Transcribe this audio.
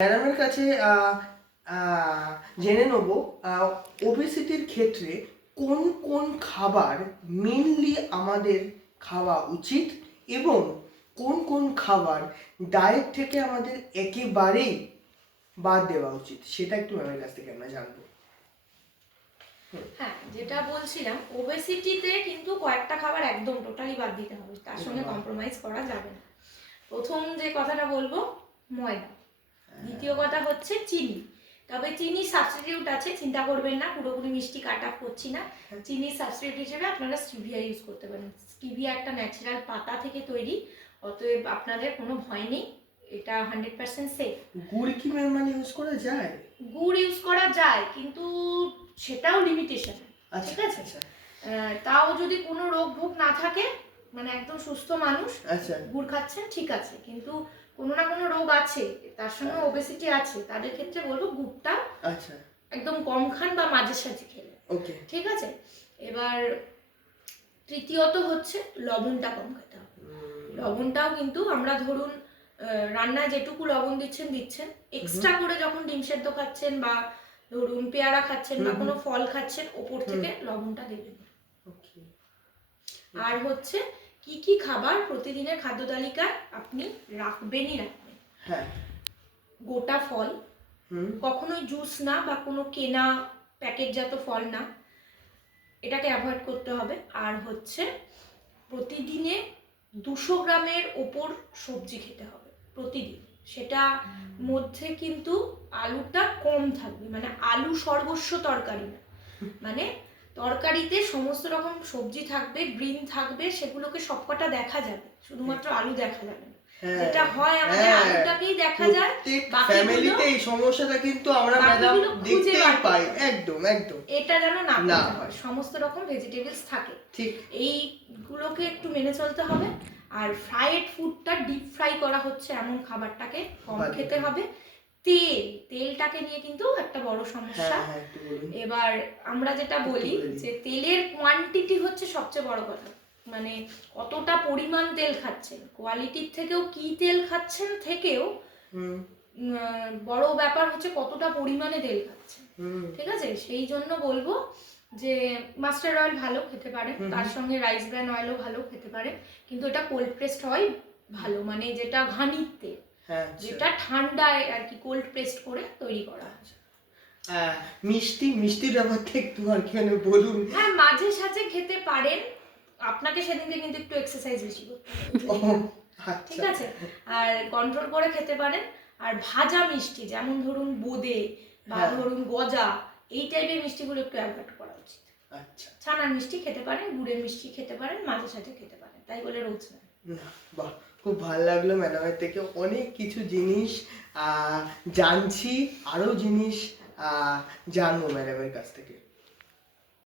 ম্যাডামের কাছে জেনে নেব ওবেসিটির ক্ষেত্রে কোন কোন খাবার মেনলি আমাদের খাওয়া উচিত এবং কোন কোন খাবার ডায়েট থেকে আমাদের একেবারেই বাদ দেওয়া উচিত, সেটা একটু ম্যামের কাছ থেকে আমরা জানবো। হ্যাঁ, যেটা বলছিলাম, ওবেসিটিতে কিন্তু কয়েকটা খাবার একদম টোটালি বাদ দিতে হবে, তার সঙ্গে কম্প্রোমাইজ করা যাবে না। প্রথম যে কথাটা বলবো, ময়দা। দ্বিতীয় কথা হচ্ছে চিনি। তবে চিনির সাবস্টিটিউট আছে, চিন্তা করবেন না, পুরোপুরি মিষ্টি কাট আপ করছি না। চিনির সাবস্টিটিউট হিসেবে আপনারা স্টিভিয়া ইউজ করতে পারেন। স্টিভিয়া একটা ন্যাচারাল পাতা থেকে তৈরি, অতএব আপনাদের কোনো ভয় নেই, এটা 100% সেফ। গুড় কি ম্যাম ইউজ করা যায়? গুড় ইউজ করা যায়, কিন্তু সেটাও লিমিটেশন, ঠিক আছে? তাও যদি কোনো রোগ ভোগ না থাকে, মানে একদম সুস্থ মানুষ গুড় খাচ্ছেন, ঠিক আছে, কিন্তু কোনো না কোনো রোগ আছে, তার সঙ্গে ওবেসিটি আছে, তাদের ক্ষেত্রে বলবো গুড়টা একদম কম খান বা মাঝে সাঝে খেলে, ঠিক আছে? এবার তৃতীয়ত হচ্ছে লবণটা কম খেতে হবে। লবণটাও কিন্তু আমরা ধরুন রান্নায় যেটুকু লবণ দিচ্ছেন, এক্সট্রা করে যখন ডিম সেদ্ধ খাচ্ছেন বা ধরুন পেয়ারা খাচ্ছেন বা কোনো ফল খাচ্ছেন, ওপর থেকে লবণটা দেবেন। আর হচ্ছে কি কি খাবার প্রতিদিনের খাদ্য তালিকায় আপনি রাখবেনই রাখবেন। গোটা ফল, কখনোই জুস না বা কোনো কেনা প্যাকেটজাত ফল না, এটাকে অ্যাভয়েড করতে হবে। আর হচ্ছে প্রতিদিনে 200 গ্রামের ওপর সবজি খেতে হবে প্রতিদিন। সেটা মধ্যে কিন্তু আলুটা কম থাকবে, মানে আলু সর্বস্ব তরকারি না, মানে তরকারিতে সমস্ত রকম সবজি থাকবে, গ্রিন থাকবে, সেগুলোকে সবকটা দেখা যাবে, শুধুমাত্র আলু দেখা যাবে না। যেটা হয় আমাদের আলুটাকেই দেখা যায়, ফ্যামিলিতে এই সমস্যাটা কিন্তু আমরা ম্যাডাম দেখতেই পাই। একদম একদম এটা যেন না হয়, সমস্ত রকম ভেজিটেবলস থাকে, ঠিক এইগুলোকে একটু মেনে চলতে হবে। আর ফ্রাইড ফুডটা, ডিপ ফ্রাই করা হচ্ছে এমন খাবারটাকে কম খেতে হবে। তেলটাকে নিয়ে কিন্তু একটা বড় সমস্যা। এবার আমরা যেটা বলি যে তেলের কোয়ান্টিটি হচ্ছে সবচেয়ে বড় কথা, মানে কতটা পরিমাণ তেল খাচ্ছেন, কোয়ালিটির থেকেও কি তেল খাচ্ছেন থেকেও বড় ব্যাপার হচ্ছে কতটা পরিমাণে তেল খাচ্ছেন, ঠিক আছে? সেই জন্য বলবো যে মাস্টার্ড অয়েল ভালো খেতে পারেন, তার সঙ্গে রাইস ব্র্যান অয়েলও ভালো খেতে পারেন, কিন্তু এটা কোল্ড প্রেসড হয় ভালো, মানে যেটা ঘানির তেল, যেটা ঠান্ডায় আর কি কোল্ড প্রেসড করে তৈরি করা আছে। মিষ্টির ব্যাপারটা একটু আর কি বলুন। হ্যাঁ, মাঝে সাঝে খেতে পারেন, আপনাকে সেদিনকে কিন্তু একটু এক্সারসাইজ বেশি করতে হবে, ঠিক আছে? আর কন্ট্রোল করে খেতে পারেন। আর ভাজা মিষ্টি, যেমন ধরুন বোঁদে বা ধরুন গজা, এই টাইপের মিষ্টিগুলো একটু অ্যাভয়েড করা উচিত। ছানার মিষ্টি খেতে পারেন, গুড়ের মিষ্টি খেতে পারেন, মাঝে সাঝে খেতে পারেন, তাই বলে রোজ না। বাহ, খুব ভালো লাগলো ম্যাডামের থেকে অনেক কিছু জিনিস জানছি, আরো জিনিস জানবো ম্যাডামের কাছ থেকে।